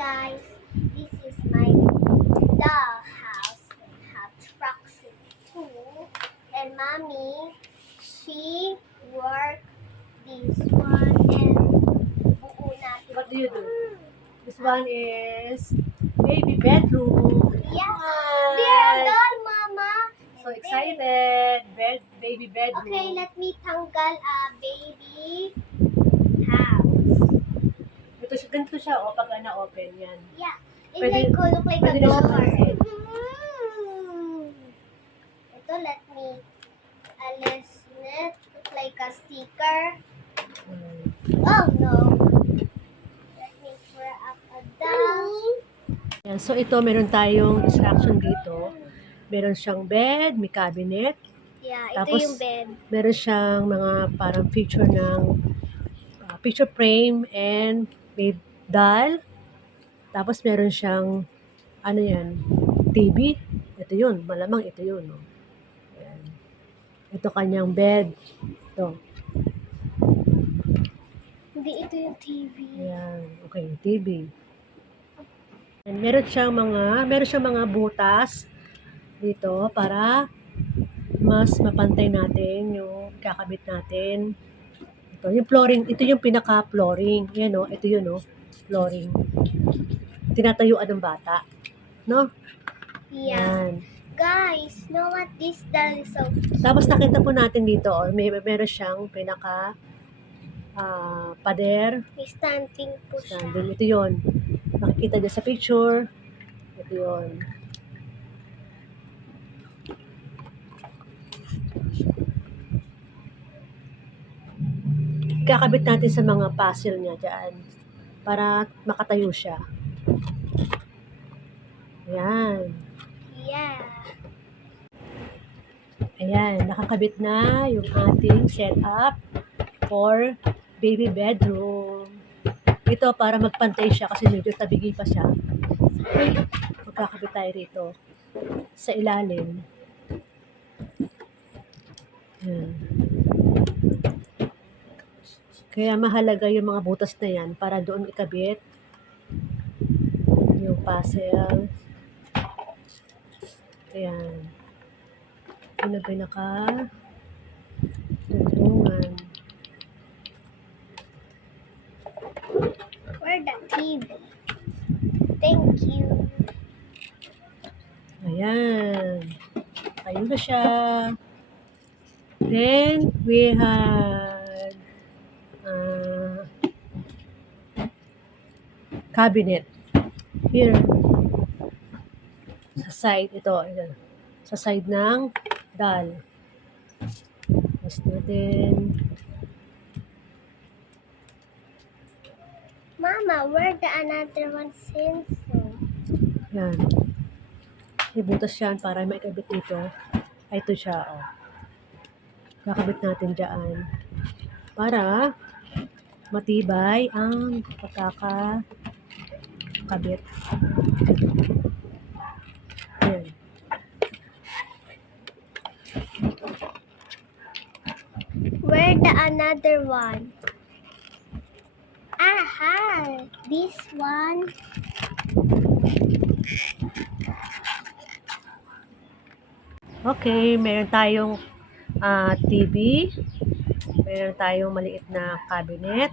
guys, this is my doll house. We have trucks too. And mommy, she worked this one and buo natin. What do you do? This one is baby bedroom. Yeah, Hi. they're a doll, mama. So excited. Baby bedroom. Okay, let me tanggal a baby house. Ganito siya, pag na-open yan. Yeah, it Pwede- look like a pwede na siya door. pansin. Ito, let me listen it. Look like a sticker. Oh no. Let me pour up a doll. Yan. So ito, meron tayong instruction dito. Meron siyang bed, may cabinet. Yeah, ito Tapos, yung bed. Meron siyang mga parang picture ng picture frame and may doll. Tapos meron siyang ano yan, TV. Ito yun, malamang ito yun. No? Ayan. Ito kanyang bed. Ito. Hindi ito yung TV. Ayan. Okay, TV. And meron siyang mga butas dito para mas mapantay natin yung kakabit natin. Ito yung flooring, ito yung pinaka-flooring. Yan o, ito yun o, flooring. Tinatayuan ng bata. No? Yeah. Yan. Guys, know what? This doll is so Tapos nakita po natin dito, meron siyang pinaka pader. may standing po siya. Standing. Ito yun. Makikita niyo sa picture. Ito yun. Kakabit natin sa mga puzzle niya dyan para makatayo siya. Ayan. Yeah. Ayan, nakakabit na yung ating setup for baby bedroom. Ito para magpantay siya kasi medyo tabigi pa siya. Magkakabit tayo rito sa ilalim. Ayan. Kaya mahalaga yung mga butas na yan para doon ikabit yung puzzle. Ayan. Yun ang pinaka-tuntungan. Where the TV? Thank you. Ayan. Ayun na siya. Then, we had cabinet. Here. Sa side, ito. Sa side ng doll. Tapos natin. Mama, where the another one sensor? Yan. May butas yan para maikabit dito. Ay, ito siya. Oh. Kakabit natin dyan. Para matibay ang pagkakakabit. Yan. Where the another one? Aha! This one. Okay, meron tayong TV. Meron tayong maliit na cabinet.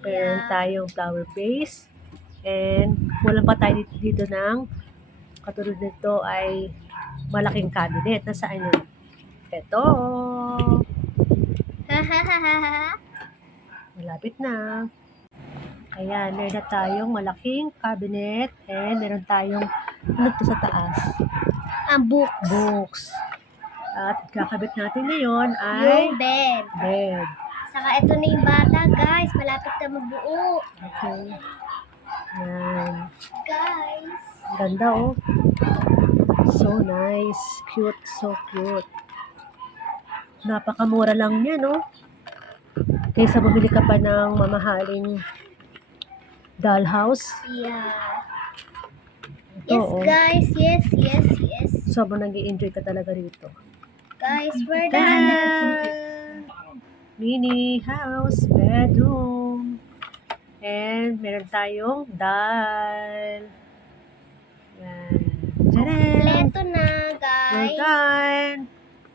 Meron tayong flower vase. And kulang pa tayo dito ng katulad nito ay malaking cabinet. Nasaan yun? Ito. Malapit na. Ayan, meron na tayong malaking cabinet. And meron tayong ano to sa taas? Ang book. Books. At kakabit natin ngayon ay Yung bed. bed. Saka ito na yung bata, guys. Malapit na mabuo. Okay. Yan. Guys. Ganda oh. So nice. Cute. So cute. Napakamura lang yan oh. Kaysa bumili ka pa ng mamahaling dollhouse. Yeah. Ito Yes, oh. guys. Yes, yes, yes. Sobrang nag-i-enjoy ka talaga rito. Guys, where the Mini house bedroom. And meron tayong dal. Yan. Tadam! Kompleto na, Well guys. done!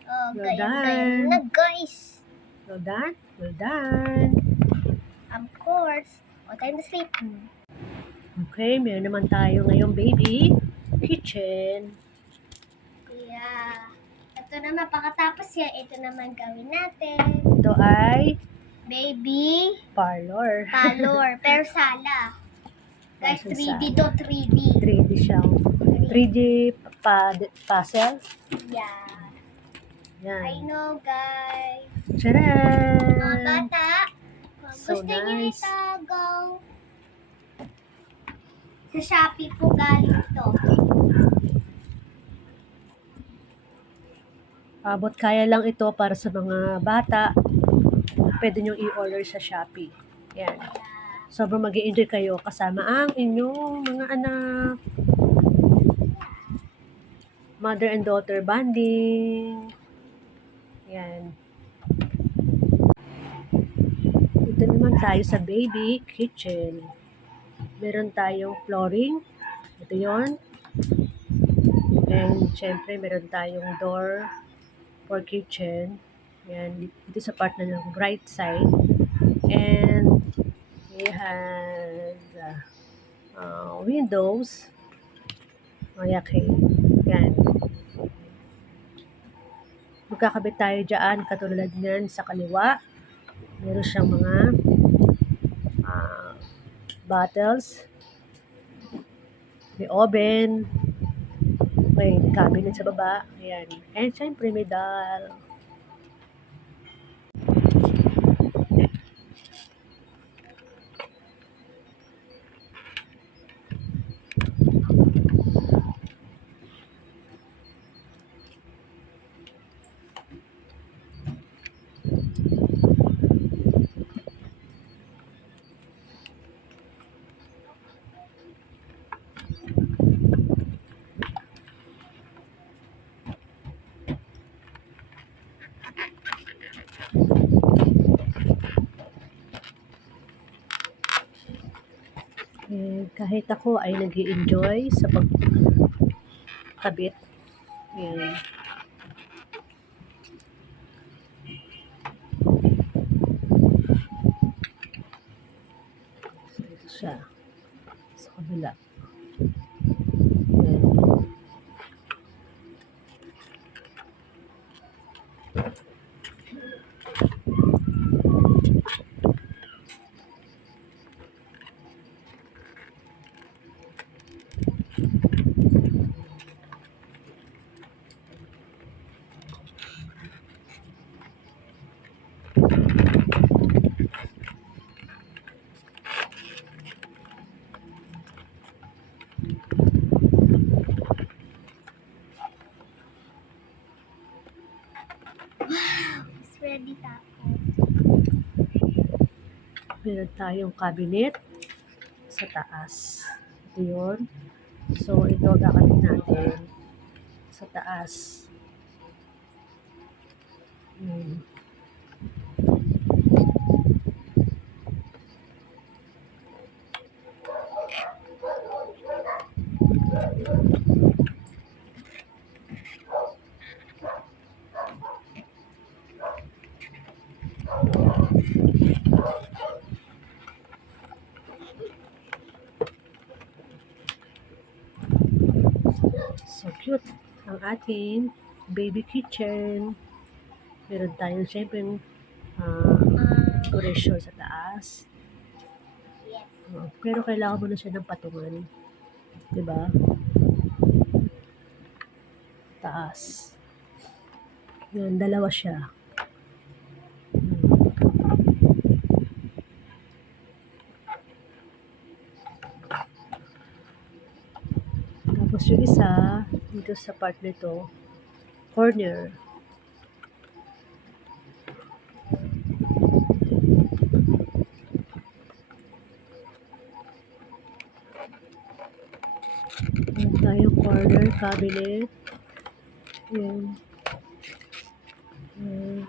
Oh, Well gayang-gayang done. na, guys. Well done? Well done! Of course. O, time to sleep. Okay, meron naman tayo ngayong baby kitchen. Yeah. Ito naman, pagkatapos yan, ito naman gawin natin. Ito ay Baby parlor. parlor. Pero sala. Guys, Parlor 3D sala. to 3D. 3D siya. 3D puzzle. Yeah. I Yan. know, guys. Mga Tcharan! bata, kung So gusto niyo nice. ito, go. Sa Shopee po galing to. Abot kaya lang ito para sa mga bata. Pwede nyo i-order sa Shopee. Yan. Yeah. Sobrang mag-i-enjoy kayo kasama ang inyong mga anak. Mother and daughter bonding. Yan. Ito naman tayo sa baby kitchen. Meron tayong flooring. Ito yon. And syempre meron tayong door for kitchen. Yan. Dito sa part na ng right side. And we have windows. Okay. Yan. Magkakabit tayo dyan, katulad niyan sa kaliwa. Meron siyang mga bottles. May oven. May cabinet sa baba. Ayan. And syempre may dal. And kahit ako ay nag-i-enjoy sa pagkabit. Ayan. So, ito siya. Sa kabila. Ayan. It's ready tapo. Meron tayong cabinet sa taas. Ito yun. So, ito gagawin natin sa taas. So cute ang ating baby kitchen. Meron tayong syempre decoration sa taas. Yes. Pero kailangan mo na siya ng patungan. Diba? Taas. Yan, dalawa siya. Tapos yung isa, dito sa part nito, corner. Yan tayong corner cabinet. Yan. Yan.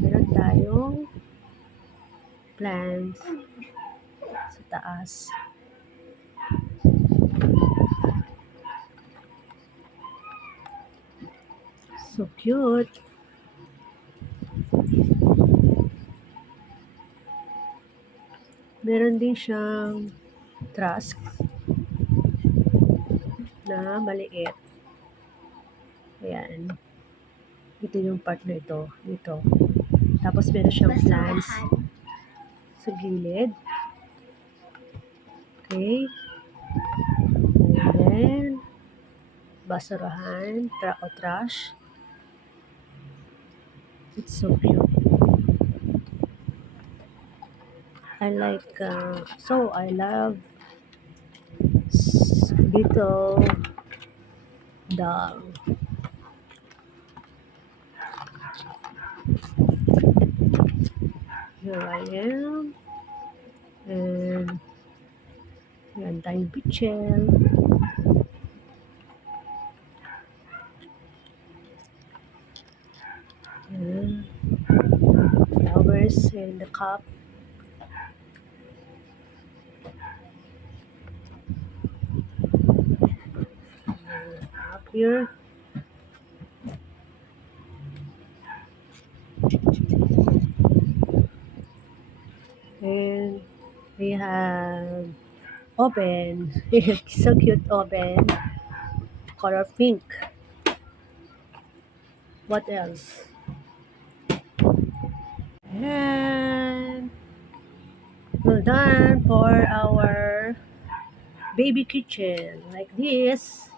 Meron tayong plants sa taas. So cute. Meron din siyang trusk na maliit. Ayan. Ito yung part na ito. Dito. Tapos meron siyang plants Basurahan. sa gilid. Okay. And then, basurahan, o trash. It's so cute. I love little dog. Here I am. And yan tayong pichel. Yan. Flowers in the cup. Up here. And we have oven. So cute oven. Color pink. What else? And well done for our baby kitchen. Like this.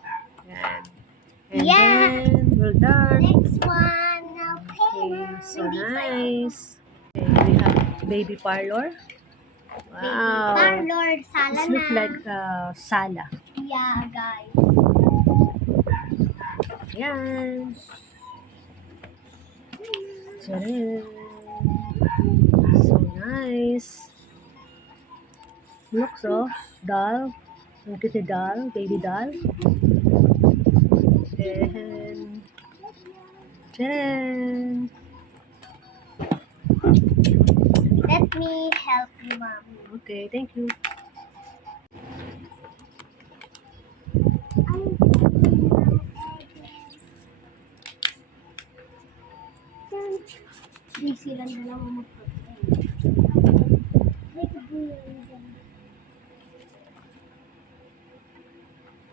And Yeah. then well done. Next one. Now Okay, paint. so nice. Okay, we have baby parlor. Wow. Parlor, sala It na. looks like sala. Yeah, guys. Yan. Tcharam. So nice. Looks of doll. Ang cute ni doll. Baby doll. And tcharam. Let me help you, Mommy. Okay, thank you. Busy lang na lang mag-prepare.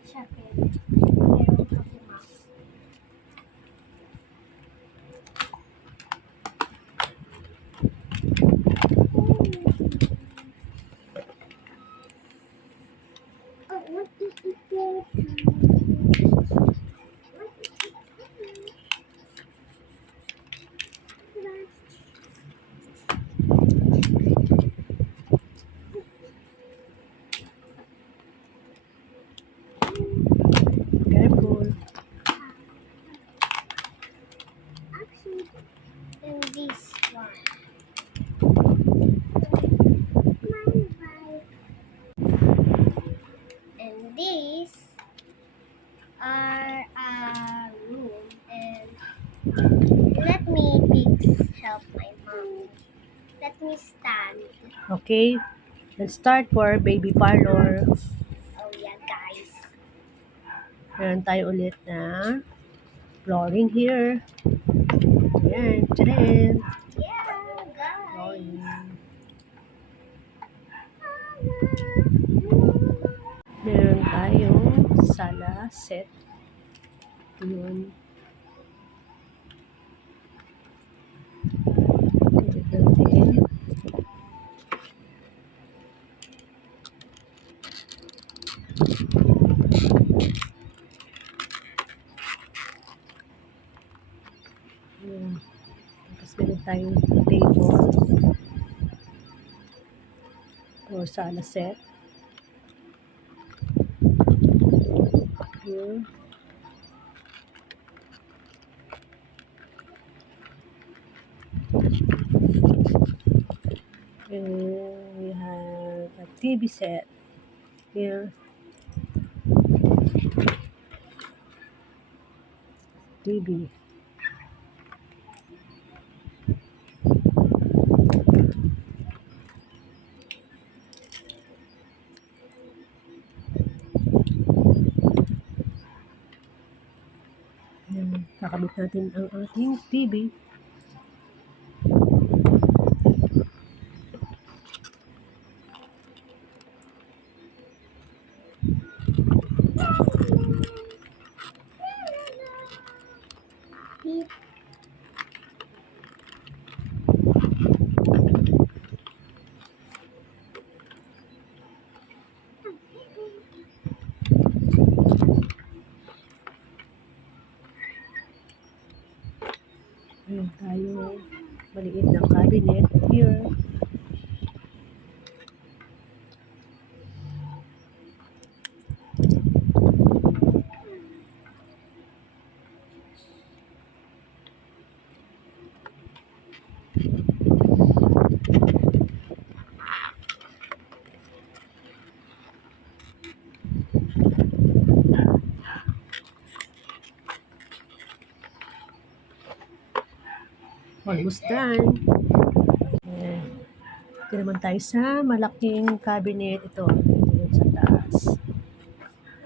Siyempre, meron ka po, Mom. Oh, what is the Careful. actually in this one? And these are a room, and let me help my mom. Let me stand. Okay. Let's start for baby parlor. Oh yeah, guys. Meron tayo ulit na flooring here. Ayan. Tcharam. Yeah, guys. Flooring. Meron tayong sala set. Yun. Ito din. Ayan. Tapos meron tayong table or sala set. Here. And we have a TV set here. TV. Kakabit natin ang ating TV. Ayan tayo. Maliit na cabinet here. Almost done. Ayan. Ito naman tayo sa malaking cabinet. Ito sa taas.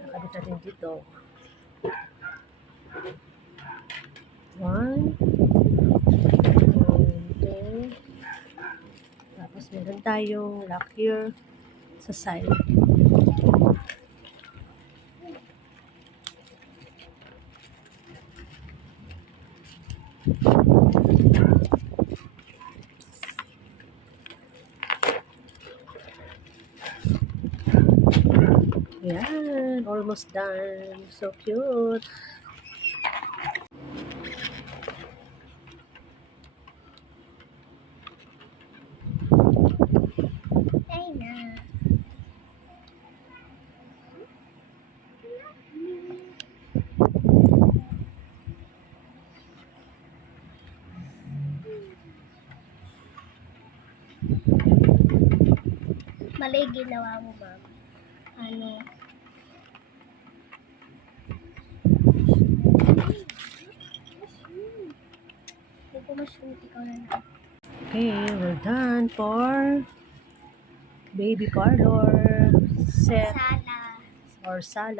Nakabit natin dito. 1, 2. Tapos meron tayong lock here sa side. Ayan, almost done. So cute. Ay na. Mali ginawa mo, ma'am. Ano? Hindi ko mushroom. Ikaw na lang. Okay, we're done for baby parlor set Sala. or sala.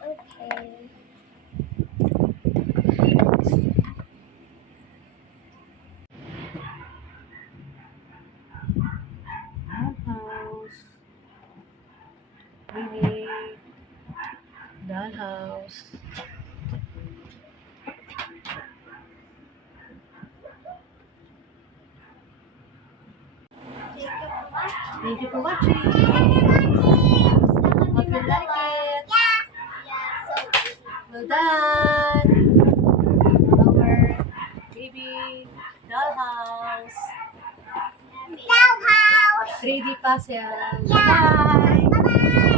Okay. Dollhouse. Mini dollhouse. Thank you for watching. Thank you for watching. Hope you like it. Yeah, so Well done. Our baby dollhouse. Dollhouse. 3D puzzle. Yeah. Bye. Bye-bye.